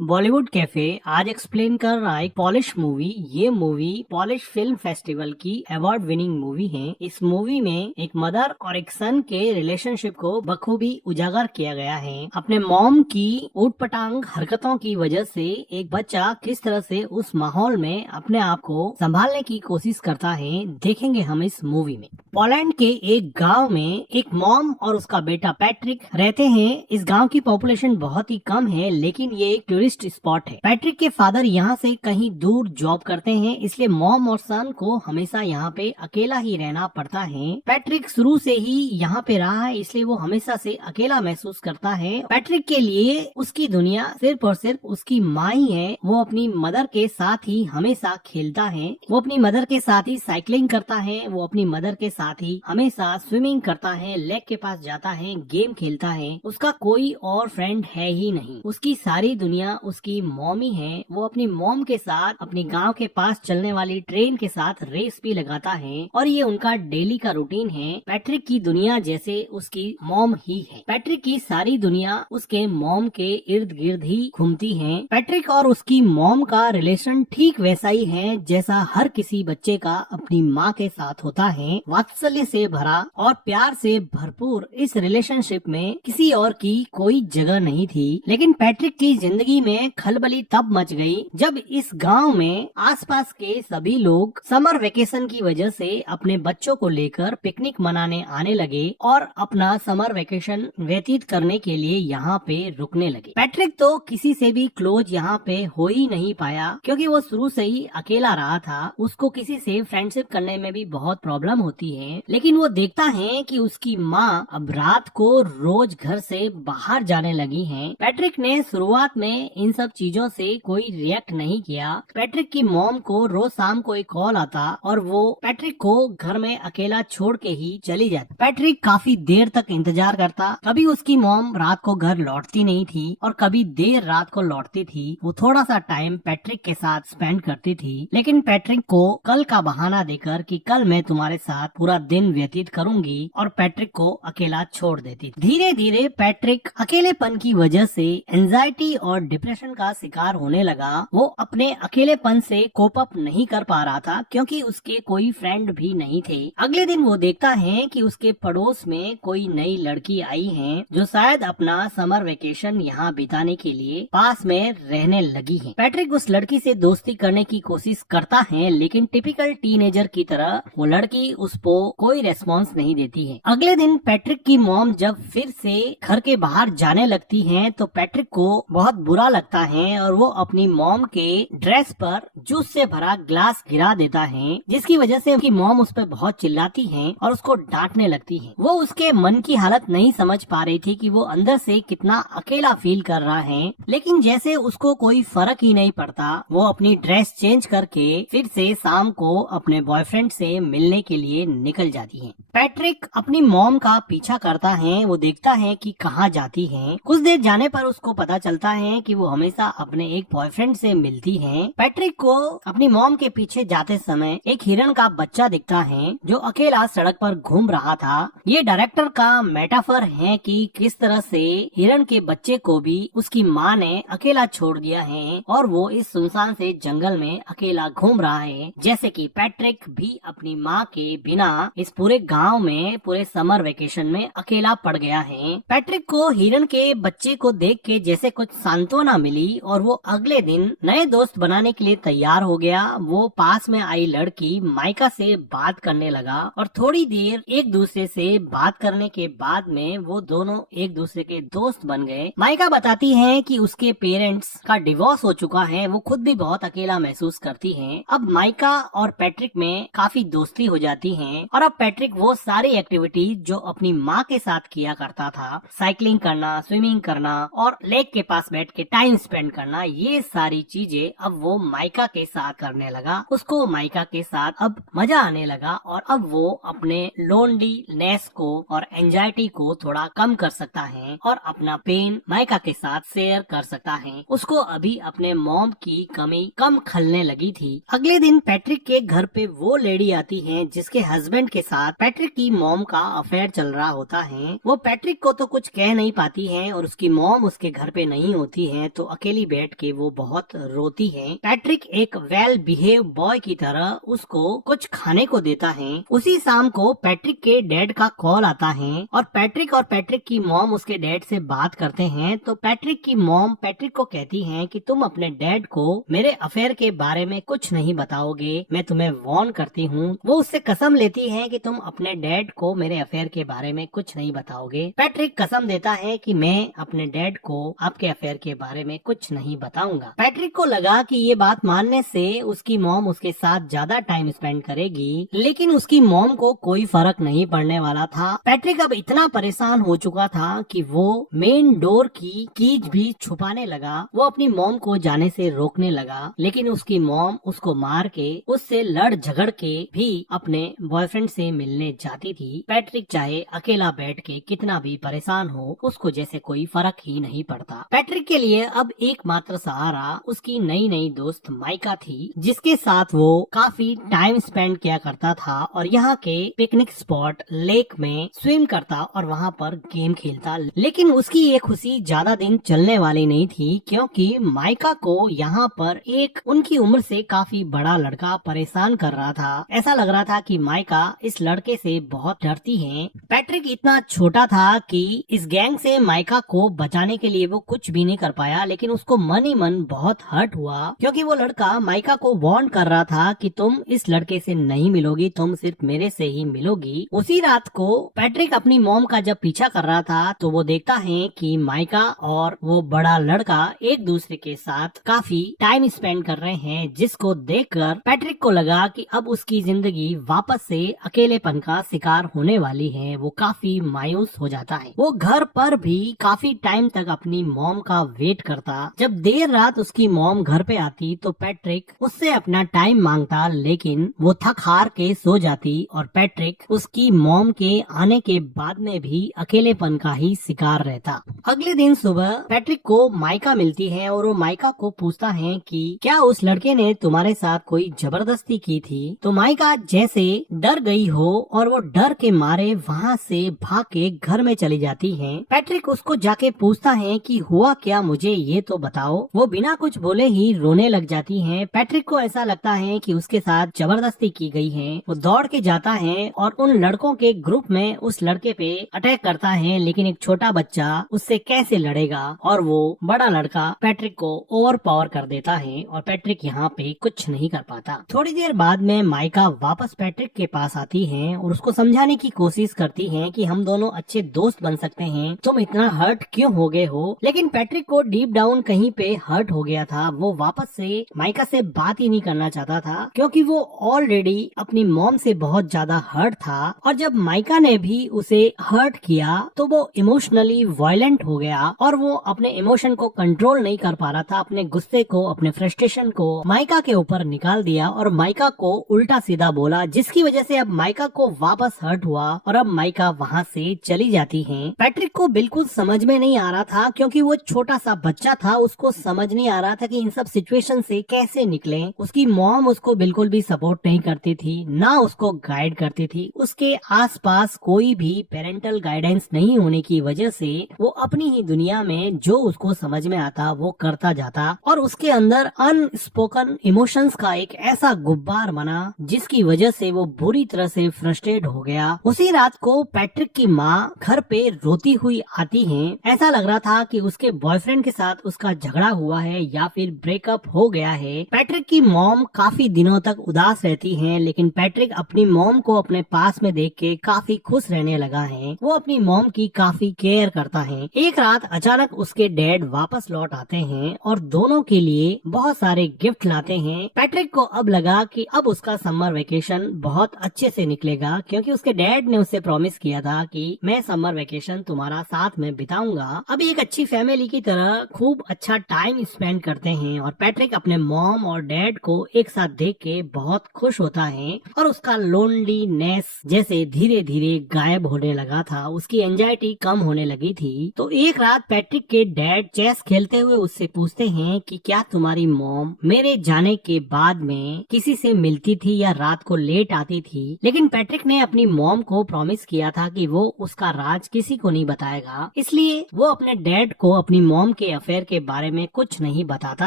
Bollywood cafe आज explain कर रहा है एक पॉलिश मूवी। ये मूवी पॉलिश फिल्म फेस्टिवल की अवार्ड विनिंग मूवी है। इस मूवी में एक मदर और एक सन के रिलेशनशिप को बखूबी उजागर किया गया है। अपने मॉम की ऊटपटांग हरकतों की वजह से एक बच्चा किस तरह से उस माहौल में अपने आप को संभालने की कोशिश करता है, देखेंगे हम इस मूवी में। पोलैंड के एक गांव में एक मॉम और उसका बेटा पैट्रिक रहते हैं। इस गांव की पॉपुलेशन बहुत ही कम है, लेकिन ये एक टूरिस्ट स्पॉट है। पैट्रिक के फादर यहाँ से कहीं दूर जॉब करते हैं, इसलिए मॉम और सन को हमेशा यहाँ पे अकेला ही रहना पड़ता है। पैट्रिक शुरू से ही यहाँ पे रहा है, इसलिए वो हमेशा से अकेला महसूस करता है। पैट्रिक के लिए उसकी दुनिया सिर्फ और सिर्फ उसकी माँ ही है। वो अपनी मदर के साथ ही हमेशा खेलता है, वो अपनी मदर के साथ ही साइकिलिंग करता है, वो अपनी मदर के साथ ही हमेशा स्विमिंग करता है, लेक के पास जाता है, गेम खेलता है। उसका कोई और फ्रेंड है ही नहीं। उसकी सारी दुनिया उसकी मॉम ही है। वो अपनी मॉम के साथ अपनी गांव के पास चलने वाली ट्रेन के साथ रेस भी लगाता है और ये उनका डेली का रूटीन है। पैट्रिक की दुनिया जैसे उसकी मॉम ही है। पैट्रिक की सारी दुनिया उसके मॉम के इर्द गिर्द ही घूमती है। पैट्रिक और उसकी मॉम का रिलेशन ठीक वैसा ही है जैसा हर किसी बच्चे का अपनी माँ के साथ होता है। वात्सल्य से भरा और प्यार से भरपूर इस रिलेशनशिप में किसी और की कोई जगह नहीं थी। लेकिन पैट्रिक की जिंदगी में खलबली तब मच गई जब इस गांव में आसपास के सभी लोग समर वेकेशन की वजह से अपने बच्चों को लेकर पिकनिक मनाने आने लगे और अपना समर वेकेशन व्यतीत करने के लिए यहाँ पे रुकने लगे। पैट्रिक तो किसी से भी क्लोज यहाँ पे हो ही नहीं पाया, क्योंकि वो शुरू से ही अकेला रहा था। उसको किसी से फ्रेंडशिप करने में भी बहुत प्रॉब्लम होती है। लेकिन वो देखता है कि उसकी माँ अब रात को रोज घर से बाहर जाने लगी हैं। पैट्रिक ने शुरुआत में इन सब चीजों से कोई रिएक्ट नहीं किया। पैट्रिक की मॉम को रोज शाम को एक कॉल आता और वो पैट्रिक को घर में अकेला छोड़ के ही चली जाती। पैट्रिक काफी देर तक इंतजार करता। कभी उसकी मॉम रात को घर लौटती नहीं थी और कभी देर रात को लौटती थी। वो थोड़ा सा टाइम पैट्रिक के साथ स्पेंड करती थी, लेकिन पैट्रिक को कल का बहाना देकर कि कल मैं तुम्हारे साथ पूरा दिन व्यतीत करूंगी और पैट्रिक को अकेला छोड़ देती। धीरे धीरे पैट्रिक अकेलेपन की वजह से एंजाइटी और डिप्रेशन का शिकार होने लगा। वो अपने अकेलेपन से कोप अप नहीं कर पा रहा था, क्योंकि उसके कोई फ्रेंड भी नहीं थे। अगले दिन वो देखता है कि उसके पड़ोस में कोई नई लड़की आई है जो शायद अपना समर वेकेशन यहाँ बिताने के लिए पास में रहने लगी है। पैट्रिक उस लड़की से दोस्ती करने की कोशिश करता है, लेकिन टिपिकल टीनेजर की तरह वो लड़की उसको कोई रेस्पॉन्स नहीं देती है। अगले दिन पैट्रिक की मॉम जब फिर से घर के बाहर जाने लगती है तो पैट्रिक को बहुत बुरा लगता है और वो अपनी मॉम के ड्रेस पर जूस से भरा ग्लास गिरा देता है, जिसकी वजह से उसकी मॉम उस पर बहुत चिल्लाती है और उसको डांटने लगती है। वो उसके मन की हालत नहीं समझ पा रही थी कि वो अंदर से कितना अकेला फील कर रहा है, लेकिन जैसे उसको कोई फर्क ही नहीं पड़ता, वो अपनी ड्रेस चेंज करके फिर से शाम को अपने बॉयफ्रेंड से मिलने के लिए निकल जाती है। पैट्रिक अपनी मॉम का पीछा करता है। वो देखता है कि कहाँ जाती है। कुछ देर जाने पर उसको पता चलता है कि वो हमेशा अपने एक बॉयफ्रेंड से मिलती है। पैट्रिक को अपनी मॉम के पीछे जाते समय एक हिरन का बच्चा दिखता है जो अकेला सड़क पर घूम रहा था। ये डायरेक्टर का मेटाफर है कि किस तरह से हिरन के बच्चे को भी उसकी माँ ने अकेला छोड़ दिया है और वो इस सुनसान से जंगल में अकेला घूम रहा है, जैसे कि पैट्रिक भी अपनी माँ के बिना इस पूरे गांव में पूरे समर वेकेशन में अकेला पड़ गया है। पैट्रिक को हिरन के बच्चे को देख के जैसे कुछ सांत्वना मिली और वो अगले दिन नए दोस्त बनाने के लिए तैयार हो गया। वो पास में आई लड़की माइका से बात करने लगा और थोड़ी देर एक दूसरे से बात करने के बाद में वो दोनों एक दूसरे के दोस्त बन गए। माइका बताती है कि उसके पेरेंट्स का डिवोर्स हो चुका है। वो खुद भी बहुत अकेला महसूस करती है। अब माइका और पैट्रिक में काफी दोस्ती हो जाती है और अब पैट्रिक वो सारी एक्टिविटीज जो अपनी माँ के साथ किया करता था, साइकिलिंग करना, स्विमिंग करना और लेक के पास बैठ के टाइम स्पेंड करना, ये सारी चीजें अब वो माइका के साथ करने लगा। उसको माइका के साथ अब मजा आने लगा और अब वो अपने लोनलीनेस को और एंजाइटी को थोड़ा कम कर सकता है और अपना पेन माइका के साथ शेयर कर सकता है। उसको अभी अपने मॉम की कमी कम खलने लगी थी। अगले दिन पैट्रिक के घर पे वो लेडी आती है जिसके हस्बैंड के साथ पैट्रिक की मॉम का अफेयर चल रहा होता है। वो पैट्रिक को तो कुछ कह नहीं पाती है और उसकी मॉम उसके घर पे नहीं होती है, तो अकेली बैठ के वो बहुत रोती है। पैट्रिक एक वेल बिहेव बॉय की तरह उसको कुछ खाने को देता है। उसी शाम को पैट्रिक के डैड का कॉल आता है और पैट्रिक की मॉम उसके डैड से बात करते हैं। तो पैट्रिक की मॉम पैट्रिक को कहती है कि तुम अपने डैड को मेरे अफेयर के बारे में कुछ नहीं बताओगे, मैं तुम्हें वार्न करती हूँ। वो उससे कसम लेती है कि तुम अपने डैड को मेरे अफेयर के बारे में कुछ नहीं बताओगे। पैट्रिक कसम देता है कि मैं अपने डैड को आपके अफेयर के बारे में कुछ नहीं बताऊंगा। पैट्रिक को लगा कि ये बात मानने से उसकी मॉम उसके साथ ज्यादा टाइम स्पेंड करेगी, लेकिन उसकी मॉम को कोई फर्क नहीं पड़ने वाला था। पैट्रिक अब इतना परेशान हो चुका था कि वो मेन डोर की कीज भी छुपाने लगा। वो अपनी मॉम को जाने से रोकने लगा, लेकिन उसकी मॉम उसको मार के उससे लड़ झगड़ के भी अपने बॉयफ्रेंड से मिलने जाती थी। पैट्रिक चाहे अकेला बैठ के कितना भी परेशान हो, उसको जैसे कोई फर्क ही नहीं पड़ता। पैट्रिक के लिए अब एकमात्र सहारा उसकी नई नई दोस्त माइका थी, जिसके साथ वो काफी टाइम स्पेंड किया करता था और यहाँ के पिकनिक स्पॉट लेक में स्विम करता और वहाँ पर गेम खेलता। लेकिन उसकी ये खुशी ज्यादा दिन चलने वाली नहीं थी, क्योंकि माइका को यहाँ पर एक उनकी उम्र से काफी बड़ा लड़का परेशान कर रहा था। ऐसा लग रहा था कि माइका इस लड़के से बहुत डरती है। पैट्रिक इतना छोटा था कि इस गैंग से माइका को बचाने के लिए वो कुछ भी नहीं कर पाया, लेकिन उसको मन ही मन बहुत हर्ट हुआ, क्योंकि वो लड़का माइका को वार्न कर रहा था कि तुम इस लड़के से नहीं मिलोगी, तुम सिर्फ मेरे से ही मिलोगी। उसी रात को पैट्रिक अपनी मॉम का जब पीछा कर रहा था तो वो देखता है कि माइका और वो बड़ा लड़का एक दूसरे के साथ काफी टाइम स्पेंड कर रहे हैं, जिसको देखकर पैट्रिक को लगा कि अब उसकी जिंदगी वापस से अकेलेपन का शिकार होने वाली है। वो काफी मायूस हो जाता है। वो घर पर भी काफी टाइम तक अपनी मॉम का वेट करता। जब देर रात उसकी मॉम घर पे आती तो पैट्रिक उससे अपना टाइम मांगता, लेकिन वो थक हार के सो जाती और पैट्रिक उसकी मॉम के आने के बाद में भी अकेलेपन का ही शिकार रहता। अगले दिन सुबह पैट्रिक को माइका मिलती है और वो माइका को पूछता है कि क्या उस लड़के ने तुम्हारे साथ कोई जबरदस्ती की थी। तो माइका जैसे डर गई हो और वो डर के मारे वहाँ से भाग के घर में चली जाती है। पैट्रिक उसको जाके पूछता है कि हुआ क्या, मुझे ये तो बताओ। वो बिना कुछ बोले ही रोने लग जाती है। पैट्रिक को ऐसा लगता है कि उसके साथ जबरदस्ती की गई है। वो दौड़ के जाता है और उन लड़कों के ग्रुप में उस लड़के पे अटैक करता है, लेकिन एक छोटा बच्चा उससे कैसे लड़ेगा और वो बड़ा लड़का पैट्रिक को ओवर पावर कर देता है और पैट्रिक यहाँ पे कुछ नहीं कर पाता। थोड़ी देर बाद में माइका वापस पैट्रिक के पास आती है और उसको समझाने की कोशिश करती है कि हम दोनों अच्छे दोस्त बन सकते हैं, तुम इतना हर्ट क्यों हो गए हो। लेकिन पैट्रिक को डीप डाउन कहीं पे हर्ट हो गया था। वो वापस से माइका से बात ही नहीं करना चाहता था, क्योंकि वो ऑलरेडी अपनी मॉम से बहुत ज्यादा हर्ट था और जब माइका ने भी उसे हर्ट किया तो वो इमोशनली वायलेंट हो गया और वो अपने इमोशन को कंट्रोल नहीं कर पा रहा था। अपने गुस्से को, अपने फ्रस्ट्रेशन को माइका के ऊपर निकाल दिया और माइका को उल्टा सीधा बोला, जिसकी वजह से अब माइका को वापस हर्ट हुआ और अब माइका वहाँ से चली जाती है। पैट्रिक को बिल्कुल समझ में नहीं आ रहा था, क्योंकि वो छोटा सा बच्चा था। उसको समझ नहीं आ रहा था कि इन सब सिचुएशन से कैसे निकले। उसकी मॉम उसको बिल्कुल भी सपोर्ट नहीं करती थी, ना उसको गाइड करती थी। उसके आसपास कोई भी पेरेंटल गाइडेंस नहीं होने की वजह से वो अपनी ही दुनिया में जो उसको समझ में आता वो करता जाता और उसके अंदर अनस्पोकन इमोशंस का एक ऐसा गुब्बार बना, जिसकी वजह से वो बुरी तरह से फ्रस्ट्रेट हो गया। उसी रात को पैट्रिक की माँ घर पे रोती हुई आती है। ऐसा लग रहा था कि उसके बॉयफ्रेंड के साथ उसका झगड़ा हुआ है या फिर ब्रेकअप हो गया है। पैट्रिक की मॉम काफी दिनों तक उदास रहती है, लेकिन पैट्रिक अपनी मॉम को अपने पास में देख के काफी खुश रहने लगा है। वो अपनी मॉम की काफी केयर करता है। एक रात अचानक उसके डैड वापस लौट आते हैं और दोनों के लिए बहुत सारे गिफ्ट लाते हैं। पैट्रिक को अब लगा कि अब उसका समर वेकेशन बहुत अच्छे से निकलेगा, क्योंकि उसके डैड ने उसे प्रॉमिस किया था कि मैं समर वेकेशन तुम्हारा साथ में बिताऊंगा। अब एक अच्छी फैमिली की तरह खूब अच्छा टाइम स्पेंड करते हैं और पैट्रिक अपने मॉम और डैड को एक साथ देख के बहुत खुश होता है और उसका लोनलीनेस जैसे धीरे धीरे गायब होने लगा था। उसकी एंजाइटी कम होने लगी थी। तो एक रात पैट्रिक के डैड चेस खेलते हुए उससे पूछते हैं कि क्या तुम्हारी मॉम मेरे जाने के बाद में किसी से मिलती थी या रात को लेट आती थी। लेकिन पैट्रिक ने अपनी मॉम को प्रॉमिस किया था कि वो उसका राज किसी को नहीं बताएगा, इसलिए वो अपने डैड को अपनी मॉम के अफेयर के बारे में कुछ नहीं बताता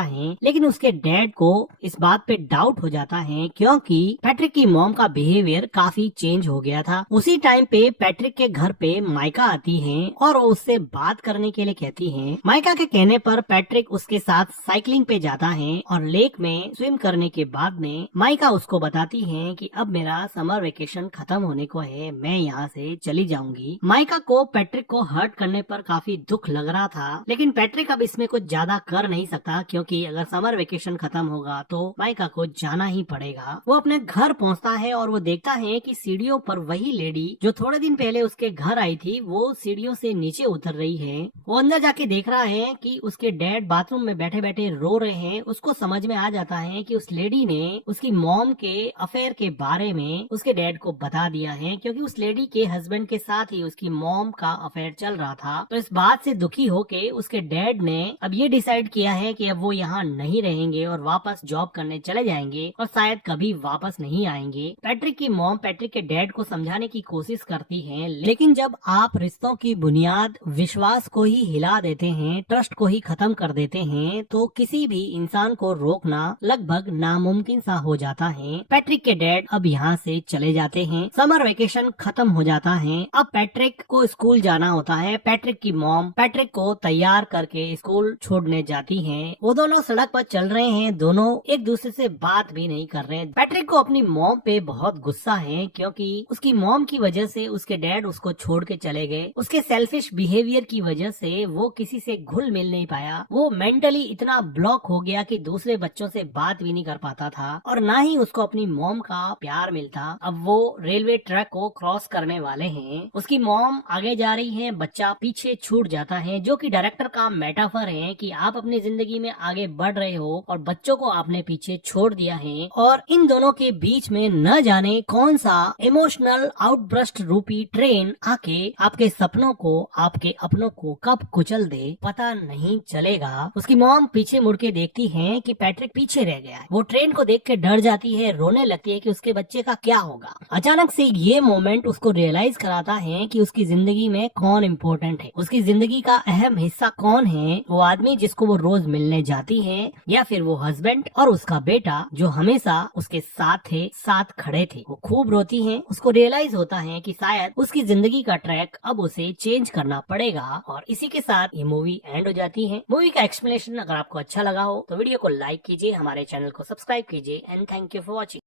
है, लेकिन उसके डैड को इस बात पे डाउट हो जाता है क्योंकि पैट्रिक की मॉम का बिहेवियर काफी चेंज हो गया था। उसी टाइम पे पैट्रिक के घर पे माइका आती है और वो उससे बात करने के लिए कहती है। माइका के कहने पर पैट्रिक उसके साथ साइकिलिंग पे जाता है और लेक में स्विम करने के बाद में माइका उसको बताती है कि अब मेरा समर वेकेशन खत्म होने को है, मैं यहाँ से चली जाऊंगी। माइका को पैट्रिक को हर्ट करने पर काफी दुख लग रहा था, लेकिन पैट्रिक अब इसमें कुछ ज्यादा कर नहीं सकता क्योंकि अगर समर वेकेशन खत्म होगा तो माइका को जाना ही पड़ेगा। वो अपने घर पहुंचता है और वो देखता है कि सीढ़ियों पर वही लेडी जो थोड़े दिन पहले उसके घर आई थी वो सीढ़ियों से नीचे उतर रही है। वो अंदर जाके देख रहा है कि उसके डैड बाथरूम में बैठे बैठे रो रहे हैं। उसको समझ में आ जाता है कि उस लेडी ने उसकी मॉम के अफेयर के बारे में उसके डैड को बता दिया है, क्योंकि उस लेडी के हस्बैंड के साथ ही उसकी मॉम का अफेयर चल रहा था। तो इस बात से दुखी होके उसके डैड ने अब ये डिसाइड किया है कि अब वो यहाँ नहीं रहेंगे और वापस जॉब करने चले जाएंगे और शायद कभी वापस नहीं आएंगे। पैट्रिक की मॉम पैट्रिक के डैड को समझाने की कोशिश करती है, लेकिन जब आप रिश्तों की बुनियाद विश्वास को ही हिला देते हैं, ट्रस्ट को ही खत्म कर देते हैं, तो किसी भी इंसान को रोकना लगभग नामुमकिन सा हो जाता है। पैट्रिक के डैड अब यहाँ से चले जाते हैं। समर वेकेशन खत्म हो जाता है। अब पैट्रिक को स्कूल जाना होता है। पैट्रिक की मॉम पैट्रिक को तैयार करके स्कूल छोड़ने जाती हैं। वो दोनों सड़क पर चल रहे हैं, दोनों एक दूसरे से बात भी नहीं कर रहे हैं। पैट्रिक को अपनी मॉम पे बहुत गुस्सा है क्योंकि उसकी मॉम की वजह से उसके डैड उसको छोड़ के चले गए। उसके सेल्फिश बिहेवियर की वजह से वो किसी से घुल मिल नहीं पाया। वो मेंटली इतना ब्लॉक हो गया कि दूसरे बच्चों से बात भी नहीं कर पाता था और ना ही उसको अपनी मॉम का प्यार मिलता। अब वो रेलवे ट्रैक को क्रॉस करने वाले हैं। उसकी मॉम आगे जा रही है, बच्चा पीछे छूट जाता है, जो कि डायरेक्टर का मेटाफर है कि आप अपनी जिंदगी में आगे बढ़ रहे हो और बच्चों को आपने पीछे छोड़ दिया है। और इन दोनों के बीच में न जाने कौन सा इमोशनल आउटबर्स्ट रूपी ट्रेन आके आपके सपनों को, आपके अपनों को कब कुचल दे पता नहीं चलेगा। उसकी मॉम पीछे मुड़ के देखती है कि पैट्रिक पीछे रह गया है। वो ट्रेन को देख के डर जाती है, रोने लगती है कि उसके बच्चे का क्या होगा। अचानक से ये मोमेंट उसको रियलाइज कराता है कि उसकी जिंदगी में कौन इम्पोर्टेंट है, उसकी जिंदगी का अहम हिस्सा कौन है। वो आदमी जिसको वो रोज मिलने जाती है, या फिर वो हस्बैंड और उसका बेटा जो हमेशा उसके साथ थे, साथ खड़े थे। वो खूब रोती है। उसको रियलाइज होता है कि शायद उसकी जिंदगी का ट्रैक अब उसे चेंज करना पड़ेगा। और इसी के साथ ये मूवी एंड हो जाती है। मूवी का एक्सप्लेनेशन अगर आपको अच्छा लगा हो तो वीडियो को लाइक कीजिए, हमारे चैनल को सब्सक्राइब कीजिए and thank you for watching.